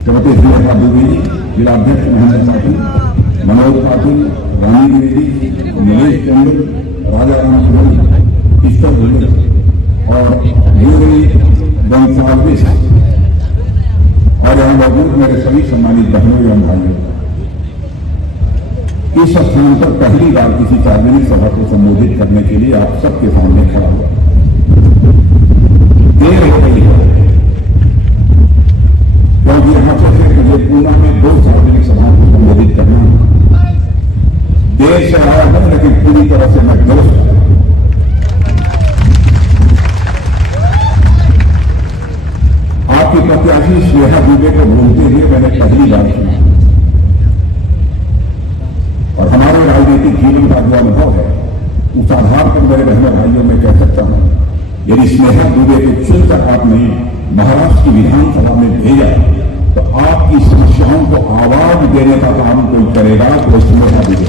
श्रीमती सुरेखा दुबे जी, जिलाध्यक्ष महेंद्र पाटिल, मनोज पाटिल, रानी द्विवेदी, नीलेश टंडन, राजा राम सुरेश, ईश्वर धुले और यूरी बंसालविश और यहाँ मौजूद मेरे सभी सम्मानित बहनों एवं भाइयों, इस स्थान पर पहली बार किसी सार्वजनिक सभा को संबोधित करने के लिए आप सबके सामने खड़ा हुआ। देर हो गई है क्योंकि यहाँ से मुझे पूना में 2 सार्वजनिक सभाओं को संबोधित करना है। देर से आया हूं लेकिन पूरी तरह से मैं दुरुस्त हूं। आपकी प्रत्याशी श्रेया दुबे को बोलते हुए मैंने पहली बार सुना और हमारे राजनीतिक जीवन का जो अनुभव है उस आधार पर मेरे बहनों भाइयों में कह सकता हूं, यदि स्नेहा दुबे को चुनकर आपने महाराष्ट्र की विधानसभा में भेजा तो आपकी समस्याओं को आवाज देने का काम कोई करेगा तो स्नेहा दुबे।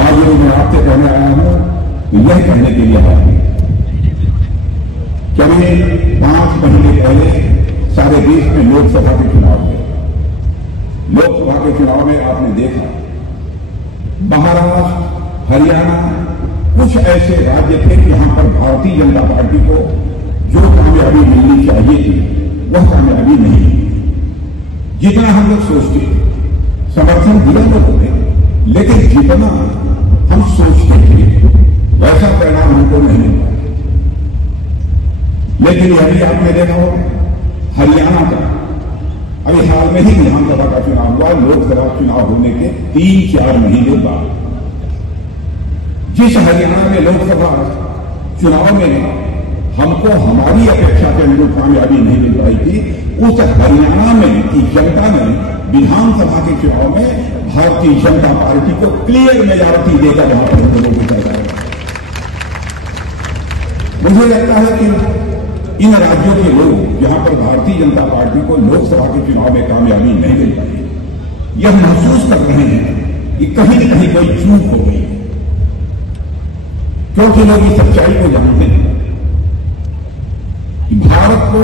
आज जो मैं आपसे कहने आया हूं तो यह कहने के लिए आया हूं कि अभी 5 महीने पहले सारे देश में लोकसभा के चुनाव हुए। लोकसभा के चुनाव में आपने देखा महाराष्ट्र, हरियाणा कुछ ऐसे राज्य थे कि यहां पर भारतीय जनता पार्टी को जो कामयाबी मिलनी चाहिए थी वह कामयाबी नहीं मिली। जितना हम लोग सोचते थे समर्थन दिया लोगों ने, लेकिन जितना हम सोचते थे वैसा परिणाम हमको नहीं मिला। लेकिन अभी आपने देखा हो हरियाणा का अभी हाल में ही विधानसभा का चुनाव हुआ। लोकसभा चुनाव होने के 3-4 महीने बाद जिस हरियाणा में लोकसभा चुनाव में हमको हमारी अपेक्षा के अनुरूप कामयाबी नहीं मिल पाई थी, उस हरियाणा में की जनता ने विधानसभा के चुनाव में भारतीय जनता पार्टी को क्लियर मेजॉरिटी देकर वहां पर लोगों को सरकार। मुझे लगता है कि इन राज्यों के लोग जहां पर भारतीय जनता पार्टी को लोकसभा के चुनाव में कामयाबी नहीं मिल पाई, यह महसूस कर रहे हैं कि कहीं न कहीं कोई चूक हो गई, क्योंकि लोग इस सच्चाई को जानते हैं कि भारत को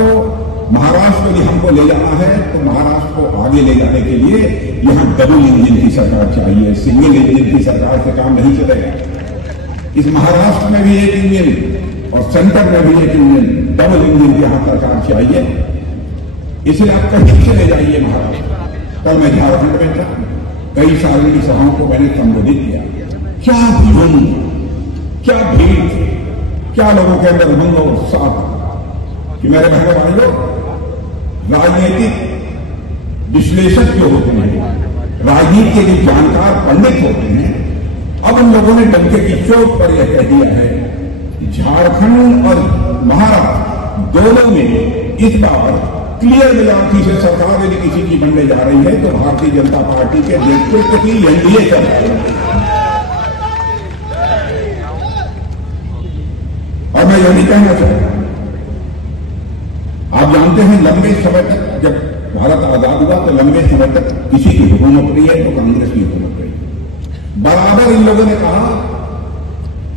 महाराष्ट्र यदि हमको ले जाना है तो महाराष्ट्र को आगे ले जाने के लिए यहां डबल इंजन की सरकार चाहिए। सिंगल इंजन की सरकार से काम नहीं चलेगा। इस महाराष्ट्र में भी एक इंजन और सेंटर में भी एक इंजन, डबल इंजन की यहां सरकार चाहिए। इसलिए आप कहीं चले जाइए महाराष्ट्र। कल मैं झारखंड में था, कई सार्वजनिक सभाओं को मैंने संबोधित किया। क्या धुन, क्या भीड़, क्या लोगों के अंदर उमंग और उत्साह कि मेरे बहनों भाइयों, राजनीतिक विश्लेषक जो होते हैं, राजनीति के जो जानकार पंडित होते हैं, अब उन लोगों ने डंके की चोट पर यह कह दिया है कि झारखंड और महाराष्ट्र दोनों में इस बार क्लियर मेजॉरिटी से सरकार यदि किसी की बनने जा रही है तो भारतीय जनता पार्टी के नेतृत्व की एनडीए कर रही है। और मैं यह नहीं कहना चाहता, आप जानते हैं लंबे समय तक जब भारत आजाद हुआ तो लंबे समय तक किसी की हुकूमत रही है तो कांग्रेस की हुकूमत रही। बराबर इन लोगों ने कहा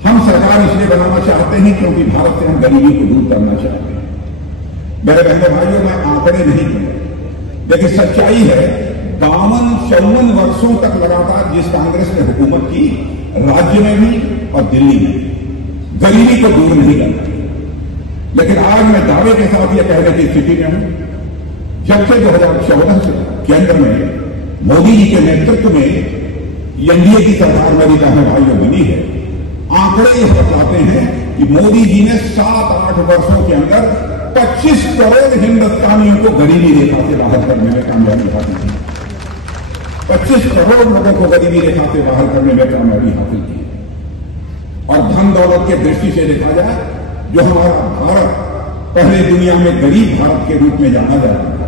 हम सरकार इसलिए बनाना चाहते हैं क्योंकि भारत से हम गरीबी को दूर करना चाहते हैं। मेरे बहनों भाइयों, मैं आंकड़े नहीं दूंगा, लेकिन सच्चाई है 52-54 वर्षों तक लगातार जिस कांग्रेस ने हुकूमत की, राज्य में भी और दिल्ली में गरीबी को दूर नहीं करना। लेकिन आज मैं दावे के साथ यह कहने की स्थिति में हूं, जब से 2014 से केंद्र में मोदी जी के नेतृत्व में एनडीए की सरकार मेरी बहनों भाइयों बनी है, आंकड़े यह बताते हैं कि मोदी जी ने 7-8 वर्षों के अंदर 25 करोड़ हिंदुस्तानियों को गरीबी रेखा से बाहर करने में कामयाबी हासिल की। 25 करोड़ लोगों को गरीबी रेखा से बाहर करने में कामयाबी हासिल की। और धन दौलत के दृष्टि से देखा जाए, जो हमारा भारत पहले दुनिया में गरीब भारत के रूप में जाना जाता था,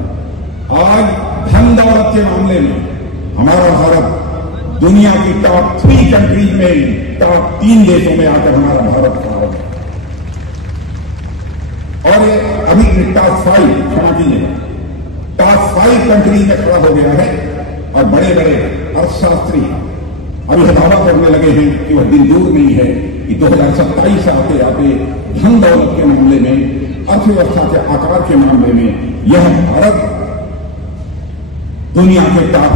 आज धन दौलत के मामले में हमारा भारत दुनिया की टॉप 3 कंट्रीज में, टॉप 3 देशों में आकर हमारा भारत खड़ा है। और अभी टॉप 5, क्षमा कीजिएगा, टॉप 5 कंट्रीज में खड़ा हो गया है। और बड़े बड़े अर्थशास्त्री अभी दावा करने लगे हैं कि वह दिन दूर नहीं है कि 2027 आते आते धन दौलत के मामले में अर्थव्यवस्था के आकार के मामले में यह भारत दुनिया के टॉप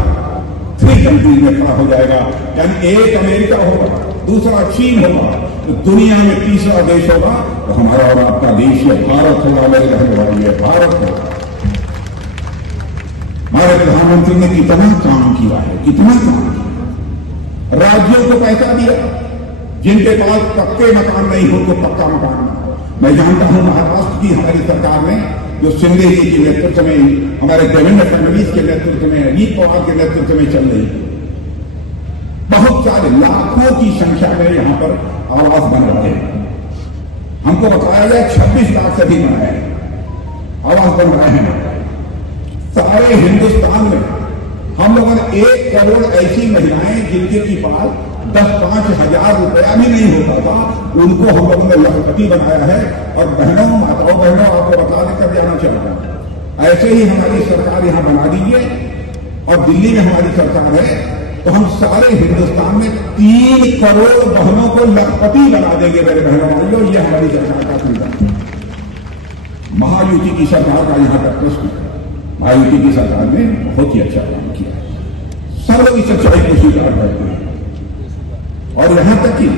3 कंट्रीज में खड़ा हो जाएगा। यानी एक अमेरिका होगा, दूसरा चीन होगा, तो दुनिया में तीसरा देश होगा तो हमारा और आपका देश है, भारत होगा। मेरे रहने वाली है भारत होगा। हमारे प्रधानमंत्री ने कितना काम किया है, कितना काम किया। राज्यों को पैसा दिया, जिनके पास पक्के मकान नहीं हो तो पक्का मकान। मैं जानता हूं महाराष्ट्र की हमारी सरकार ने, जो शिंदे जी के नेतृत्व में, हमारे देवेंद्र फडणवीस के नेतृत्व में, अजीत पवार के नेतृत्व में चल रही, बहुत सारे लाखों की संख्या में यहां पर आवास बन रहे हैं। हमको बताया गया 26 लाख से भी बनाए आवास बन रहे हैं सारे हिंदुस्तान में। हम लोगों ने 1 करोड़ ऐसी महिलाएं जिनके की पास 10-5 हजार रुपया भी नहीं होता था, उनको हम लोगों ने लखपति बनाया है। और बहनों, माताओं, बहनों, आपको बता देकर जाना चाहता, ऐसे ही हमारी सरकार यहां बना दीजिए और दिल्ली में हमारी सरकार है तो हम सारे हिंदुस्तान में 3 करोड़ बहनों को लखपति बना देंगे। मेरे बहनों वालों, यह हमारी सरकार का सुविधा। महायुति की सरकार का यहां तक प्रश्न, महायुति की सरकार ने बहुत ही अच्छा काम किया, सब लोग इस सच्चाई को स्वीकार करते हैं। और यहां तक कि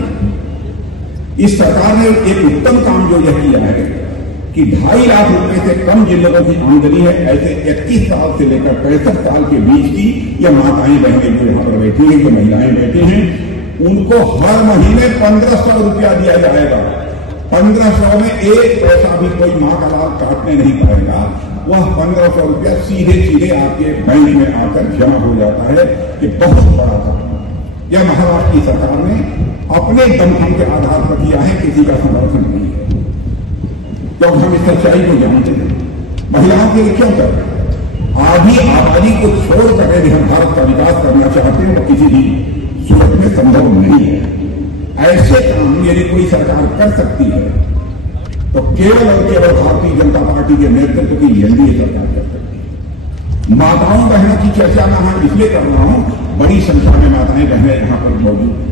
इस सरकार ने एक उत्तम काम जो यह किया है कि 2.5 लाख रुपए से कम जिन लोगों की आमदनी है, ऐसे 21 साल से लेकर 65 साल के बीच की या माताएं बहनें जो यहां पर बैठी हैं, जो महिलाएं बैठी हैं, उनको हर महीने 1500 रुपया दिया जाएगा। 1500 में 1 पैसा भी कोई मां का लाल काटने नहीं पाएगा। वह 1500 रुपया सीधे आपके बैंक में आकर जमा हो जाता है। कि बहुत बड़ा काम यह महाराष्ट्र की सरकार ने अपने दमखम के आधार पर किया है, किसी का समर्थन नहीं है। जब हम इस सच्चाई को जानते हैं, महिलाओं के लिए क्यों कर रहे हैं? आधी आबादी को छोड़ कर यदि हम भारत का विकास करना चाहते हैं तो किसी भी सूरत में संभव नहीं है। ऐसे काम यदि कोई सरकार कर सकती है तो केवल और केवल भारतीय जनता पार्टी के नेतृत्व की एनडीए सरकार कर सकती है। माताओं बहनों की चर्चा में हम इसलिए कर रहा हूं, बड़ी संख्या में माताएं बहनें यहां पर मौजूद हैं।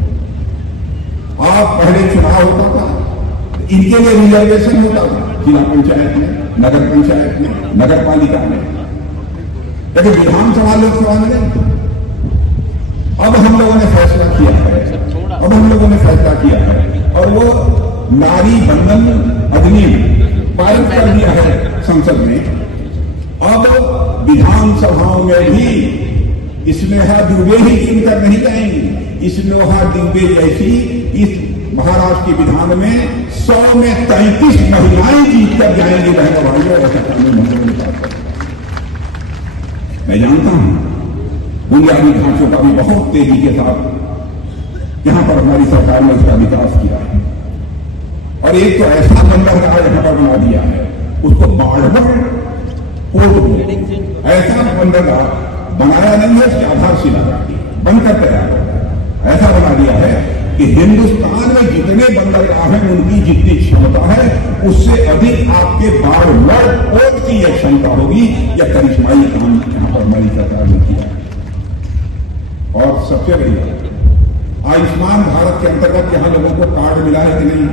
आप पहले चुनाव होता था, इनके लिए रिजर्वेशन होता था जिला पंचायत में, नगर पंचायत में, नगर पालिका में, लेकिन विधानसभा लोकसभा में नहीं। अब हम लोगों ने फैसला किया है, और वो नारी बंधन अधिनियम पारित कर दिया है संसद ने। अब विधानसभाओं में भी स्नेहा दुबे ही चुनकर नहीं जाएंगी। स्नेहा दुबे जैसी इस महाराष्ट्र के विधान में 100 में 33 महिलाएं जीतकर जाएंगी। बहनों भाइयों, ऐसा कानून मैं जानता हूं बुनियादी ढांचों का भी बहुत तेजी के साथ यहां पर हमारी सरकार ने उसका विकास किया है। और एक तो ऐसा बंदरगाह यहां पर बना दिया है, उसको बाढ़ पोर्ट, ऐसा बंदरगाह बनाया नहीं है, उसकी आधारशिला बनकर तैयार हो, ऐसा बना दिया है कि हिंदुस्तान में जितने बंदरगाह हैं उनकी जितनी क्षमता है उससे अधिक आपके बाढ़ पोर्ट की यह क्षमता होगी। यह करिश्माई काम यहां पर हमारी सरकार ने किया है। और सबसे बड़ी बात, आयुष्मान भारत के अंतर्गत यहां लोगों को कार्ड मिला है कि नहीं?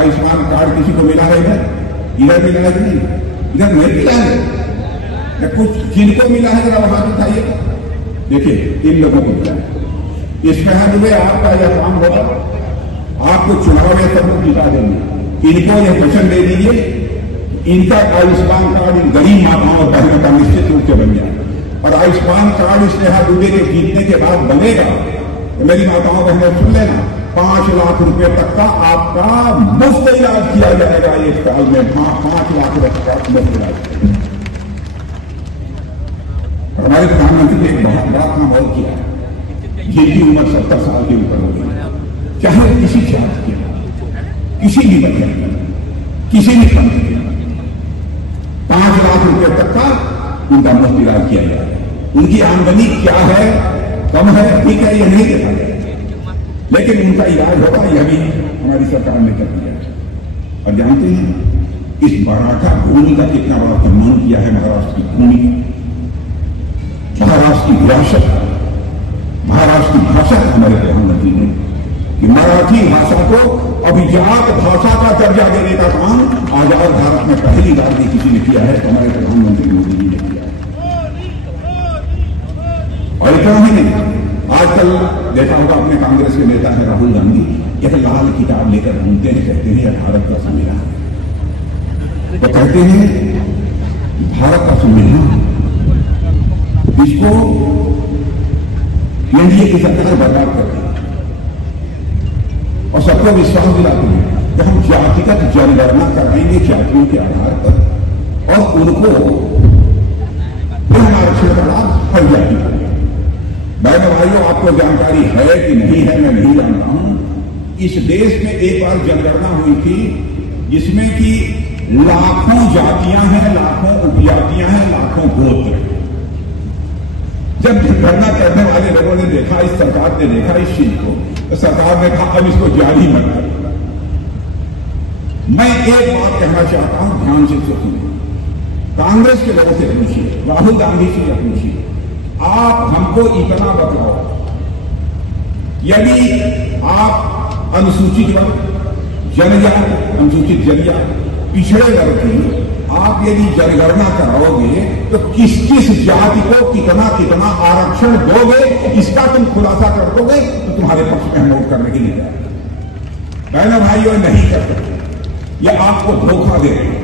आयुष्मान कार्ड किसी को मिला है? इधर मिला है कि नहीं? इधर नहीं मिला है। कुछ जिनको मिला है जरा वहां दिखाइएगा। देखिए, इन लोगों को मिला है। इसमें दुबे आपका यह काम होगा, आपको चुनाव में सब लोग जिता देंगे। इनको यह वचन दे दीजिए, इनका आयुष्मान कार्ड इन गरीब माताओं और बहनों का निश्चित रूप से बन जाए। और आयुष्मान कार्ड स्नेहा दुबे के जीतने के बाद बनेगा तो मेरी माताओं बहनों सुन लेना, 5 लाख रुपए तक का आपका मुफ्त इलाज किया जाएगा। एक साल में 5 लाख रुपए का मुफ्त इलाज। हमारे प्रधानमंत्री ने एक बहुत बड़ा काम और किया है, जिनकी उम्र 70 साल के ऊपर हो गई, चाहे किसी जात के, किसी भी बच्चे, किसी भी पंथ के, 5 लाख रुपए तक का उनका मुफ्त इलाज किया जाएगा। उनकी आमदनी क्या है, कम है, ठीक है, यह नहीं देखा जाएगा, लेकिन उनका इलाज होगा। यह भी हमारी सरकार ने कर दिया है। और जानते हैं इस मराठा भूमि का कितना बड़ा सम्मान किया है महाराष्ट्र की भूमि का, महाराष्ट्र की विरासत, महाराष्ट्र की भाषा हमारे प्रधानमंत्री ने कि मराठी भाषा को अभिजात भाषा का दर्जा देने का काम आजाद भारत में पहली बार भी किसी ने किया है, तो हमारे प्रधानमंत्री मोदी जी ने किया है। और इतना ही नहीं, आजकल देखा होगा अपने कांग्रेस के नेता है राहुल गांधी, एक लाल किताब लेकर घूमते हैं, कहते हैं यह भारत का संविधान है। तो कहते हैं भारत का संविधान, इसको एनडीए की सरकार बर्बाद करती है और सबको विश्वास दिलाती है कि हम जातिगत जनगणना कराएंगे जातियों के आधार पर और उनको आरक्षण का लाभ हर जाति को। बहनों भाइयों, आपको जानकारी है कि नहीं है मैं नहीं जानता हूं, इस देश में एक बार जनगणना हुई थी जिसमें कि लाखों जातियां हैं, लाखों उपजातियां हैं, लाखों गोत्र हैं। जब जनगणना करने वाले लोगों ने देखा, इस सरकार ने देखा इस चीज को, तो सरकार ने कहा अब इसको जारी मत करो। मैं एक बात कहना चाहता हूं, ध्यान से सुनिए, कांग्रेस के लोगों से पूछिए, राहुल गांधी से पूछिए, आप हमको इतना बताओ, यदि आप अनुसूचित वर्ग, जनजाति, अनुसूचित जनजाति, पिछड़े वर्ग की आप यदि जनगणना कराओगे तो किस किस जाति को कितना कितना आरक्षण दोगे, इसका तुम खुलासा कर दोगे तो तुम्हारे पक्ष में हम वोट करने के लिए तैयार। बहनों भाइयों, नहीं कर सकते, ये आपको धोखा दे रहे हैं,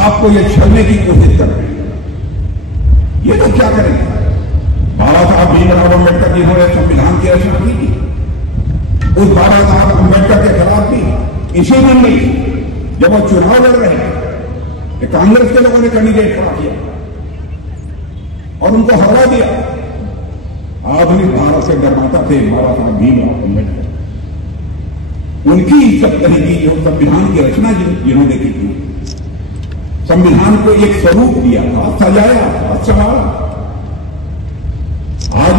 आपको ये छलने की कोशिश कर रहे हैं। ये तो क्या करेंगे? बाबा साहब भीमराव अम्बेडकर जिन्होंने संविधान की रचना की थी, उस बाबा साहब अम्बेडकर के खिलाफ भी इसी दिन में जब वो चुनाव लड़ रहे हैं, कांग्रेस के लोगों ने कैंडिडेट खड़ा किया और उनको हरा दिया। आधुनिक भारत के निर्माता थे बाबा साहब भीमराव अम्बेडकर, उनकी इज्जत नहीं की जो संविधान की रचना जिन्होंने की थी, संविधान को एक स्वरूप दिया था, सजाया था, संभाला। आज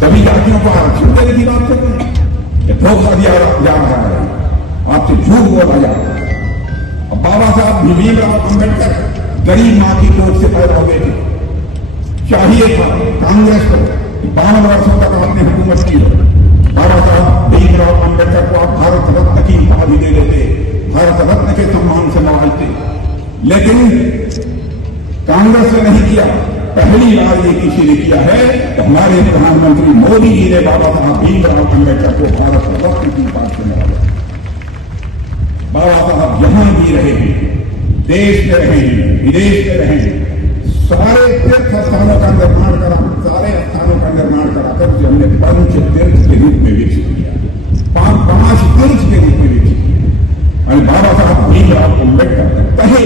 सभी जातियों को आरक्षण देने की बात करते हैं, धोखा दिया जा रहा है, आपसे झूठ बोला जा रहा है। बाबा साहब भीमराव अम्बेडकर गरीब मां की कोख से पैदा हुए थे। चाहिए था कांग्रेस को 52 वर्षों तक आपने हुकूमत की हो, बाबा साहब भीमराव अम्बेडकर को आप भारत रत्न की उपाधि दे देते, भारत रत्न के सम्मान से नवाजते, लेकिन कांग्रेस ने नहीं किया। पहली बार ये किसी ने किया है तो हमारे प्रधानमंत्री मोदी जी ने बाबा साहब भीमराव अम्बेडकर को भारत रत्न की उपाधि से नवाजा। बाबा साहब जहां भी रहे हैं, देश में रहे हैं, विदेश में रहे हैं, सारे तीर्थ स्थानों का निर्माण करा, सारे स्थानों का निर्माण कराकर हमने पंच तीर्थ के रूप में विकसित किया, 5 तीर्थ के रूप में विकसित किया। और बाबा साहब भीमराव अम्बेडकर कहे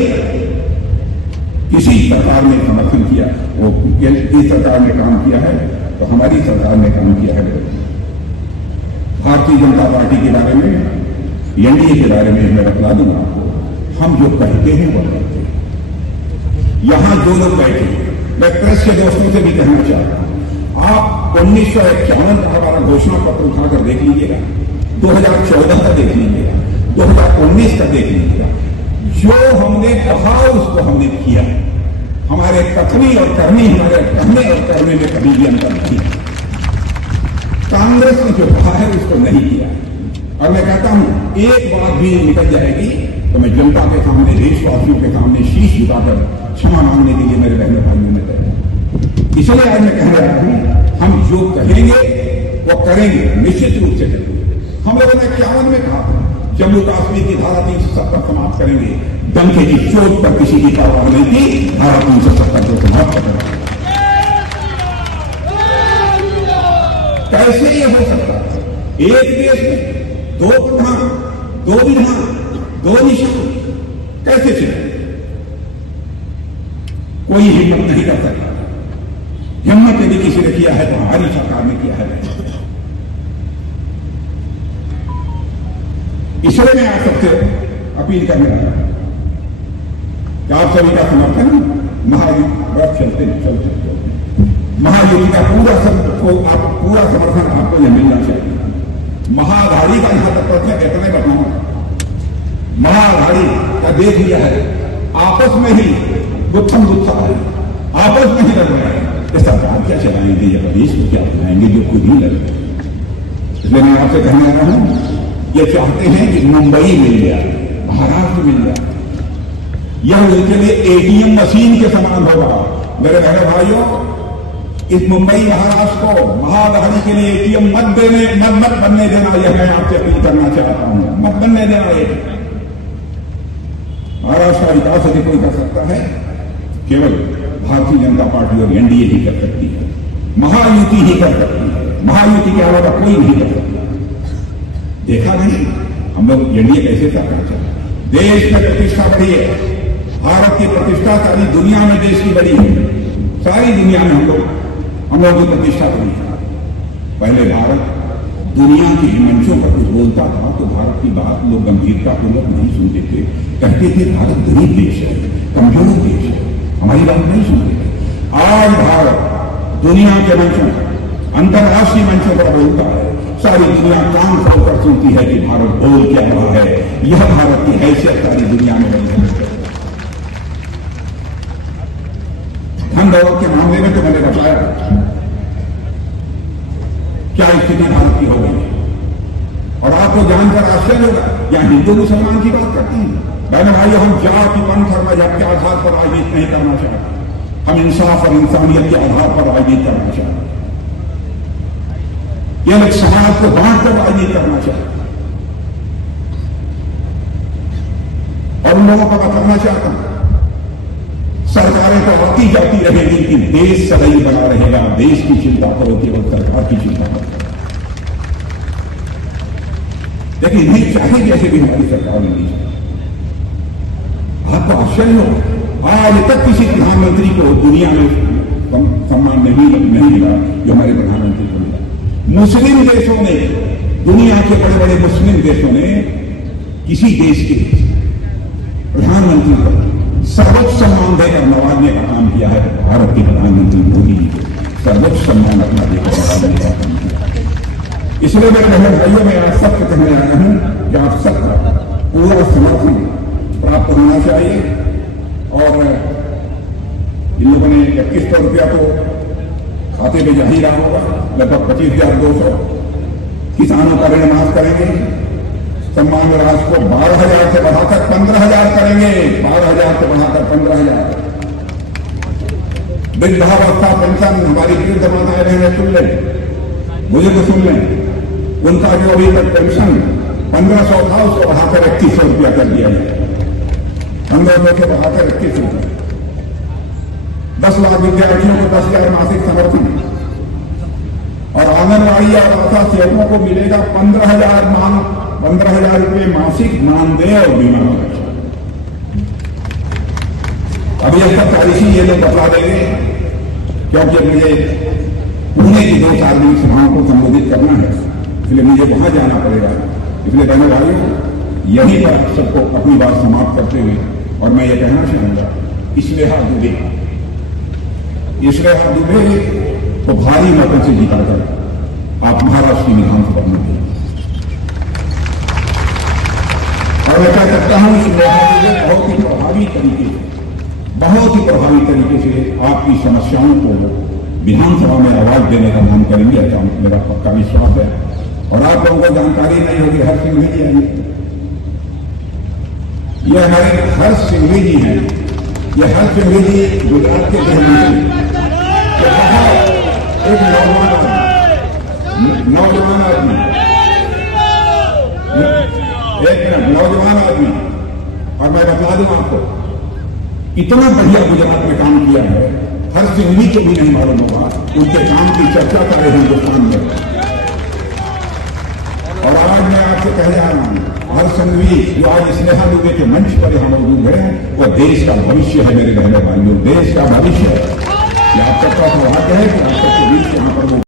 किसी सरकार ने समर्थन किया, वो किस सरकार ने काम किया है, तो हमारी सरकार ने काम किया है। भारतीय जनता पार्टी के बारे में, एनडीए के बारे में मैं बता दूंगा आपको, हम जो कहते हैं वो करते हैं। यहां जो लोग बैठे, मैं प्रेस के दोस्तों से भी कहना चाहता हूं, आप 1951 का हमारा घोषणा पत्र उठाकर देख लीजिएगा, 2014 का देख लीजिएगा, 2019 का देख लीजिएगा। जो हमने कहा उसको हमने किया। हमारे कथनी और करनी, हमारे कहने और करने में कभी भी अंतर नहीं। कांग्रेस ने जो कहा है उसको नहीं किया। और मैं कहता हूं, एक बात भी निकल जाएगी तो मैं जनता के सामने, देशवासियों के सामने शीश झुकाकर क्षमा मांगने के लिए मेरे बहनों भाइयों में तैयार। इसलिए आज मैं कह रहा हूं, हम जो कहेंगे वो करेंगे, निश्चित रूप से करेंगे। हम लोगों ने 51 में कहा जम्मू कश्मीर की धारा 370 समाप्त करेंगे, डंके की चोट पर किसी की परवाह नहीं की, धारा 370 को समाप्त करेंगे। कैसे ये हो सकता है? एक देश में 2 प्रधान, 2 विधान, 2 निशान, कैसे चले? कोई हिम्मत नहीं कर सकता। हिम्मत यदि किसी ने किया है तो हमारी सरकार ने किया है। इसलिए मैं आप सबसे अपील करने लगा कि आप सभी का समर्थन महायुति चलते महायुति का पूरा समर्थन आपको यह मिलना चाहिए। महाआघाड़ी का यहां तक प्रश्न इतने बताऊंगा, महाआघाड़ी का देख लिया है, आपस में ही गुत्थम गुत्था है, आपस में ही लड़ रहे हैं। सरकार क्या चलाएंगे या प्रदेश को क्या चलाएंगे जो खुद ही लड़ रहे हैं। इसलिए मैं आपसे कहने आ रहा हूं, ये चाहते हैं कि मुंबई मिल जाए, महाराष्ट्र मिल जाए, यह उनके लिए एटीएम मशीन के समान होगा। मेरे बहनों भाइयों, इस मुंबई महाराष्ट्र को महादारी के लिए एटीएम मत बनने देना, यह मैं आपसे अपील करना चाहता हूं। मत बनने देना। महाराष्ट्र का विकास यदि कोई कर सकता है, केवल भारतीय जनता पार्टी और एनडीए ही कर सकती है, महायुति ही कर सकती है, महायुति के अलावा कोई नहीं कर सकता। देखा नहीं हम लोग एनडीए कैसे करना चाहते, देश में प्रतिष्ठा बढ़ी है, भारत की प्रतिष्ठा सारी दुनिया में देश की बढ़ी है, सारी दुनिया में हम लोगों की प्रतिष्ठा बढ़ी है। पहले भारत दुनिया के मंचों पर कुछ बोलता था तो भारत की बात लोग गंभीरतापूर्वक नहीं सुनते थे, कहते थे भारत गरीब देश है, कमजोर देश है, हमारी बात नहीं सुनते थे। आज भारत दुनिया के मंचों पर, अंतर्राष्ट्रीय मंचों पर बोलता है, सारी दुनिया कान खोलकर सुनती है कि भारत बोल क्या रहा है। यह भारत की हैसियत सारी दुनिया में बनी है। धन दौलत के मामले में तो मैंने बताया क्या स्थिति भारत की हो गई है, और आपको जानकर आश्चर्य होगा, यहां हिंदू मुसलमान की बात करती हैं। बहन भाइयों, हम जाति पंथ और मजहब के आधार पर राजनीति नहीं करना चाहते, हम इंसाफ और इंसानियत के आधार पर राजनीति करना चाहते, यह लोग समाज को बांटकर राजनीति करना चाहते। और उन लोगों को बताना चाहता हूं, सरकारें तो आती जाती रहेगी, लेकिन देश सदैव बना रहेगा। देश की चिंता करो, केवल सरकार की चिंता करो। लेकिन नहीं चाहे जैसे भी हमारी सरकार ने नहीं चाही। आपको आश्चर्य हो, आज तक किसी प्रधानमंत्री को दुनिया में सम्मान नहीं मिला जो हमारे प्रधानमंत्री को मिला। मुस्लिम देशों ने, दुनिया के बड़े बड़े मुस्लिम देशों ने किसी देश के प्रधानमंत्री को सर्वोच्च सम्मान देकर नवाजने का काम किया है। भारत के प्रधानमंत्री मोदी जी को सर्वोच्च सम्मान अपना देकर नवाजने का काम किया। इसलिए मेरे बहन भाइयों, मैं आज सत्य कहने आया हूं कि आप सबका पूरा समर्थन प्राप्त होना चाहिए। और इन लोगों ने 2100 रुपया तो खाते में जा ही रहा होगा, लगभग 25,200 किसानों का ऋण माफ करेंगे। सम्मान राशि को 12,000 से बढ़ाकर 15,000 करेंगे, 12,000 से बढ़ाकर 15,000। वृद्धावस्था पेंशन हमारी वृद्ध माताएं बहनें सुन लें, मुझे तो सुन लें, उनका जो अभी तक पेंशन 1,500 था उसको बढ़ाकर 3,100 रुपया कर दिया जाए, 1,500 से बढ़ाकर 3,100 रुपया। 10 लाख विद्यार्थियों को 10,000 मासिक समर्थन, और आंगनबाड़ी और आशा सेवकों को मिलेगा 15,000 रुपये मासिक मानदेय और बीमा खर्च। अभी अब तक तारीखी ये लोग बता देंगे, क्योंकि मुझे पुणे की 2 सार्वजनिक सभाओं को संबोधित करना है, इसलिए मुझे वहां जाना पड़ेगा। इसलिए बहनों भाइयों, यहीं पर सबको अपनी बात समाप्त करते हुए, और मैं ये कहना चाहूंगा, स्नेहा दुबे को भारी मतों से जिताकर आप महाराष्ट्र की विधानसभा में गए। और मैं कह सकता हूं कि बहुत ही प्रभावी तरीके से आपकी समस्याओं को विधानसभा में आवाज देने का काम करेंगे, ऐसा मेरा पक्का विश्वास है। और आप लोगों को जानकारी नहीं होगी, हर्ष सिंघवी जी आएंगे, ये हमारे हर्ष सिंघवी जी हैं। ये हर्ष सिंघवी जी गुजरात के गृह मंत्री, एक नौजवान आदमी, और मैं बता दूं आपको, इतना बढ़िया गुजरात में काम किया है, हर सिंघवी को भी नहीं मालूम होगा। उनके काम की चर्चा कर रहे हिंदुस्तान में। और आज मैं आपसे कहने आ रहा हूं, हर सिंघवी जो आज स्नेहा दुबे के मंच पर यहां मौजूद है, वह देश का भविष्य है। मेरे बहनों भाइयों, देश का भविष्य है। आप सबका सौभाग्य है कि आप सबके बीच यहां पर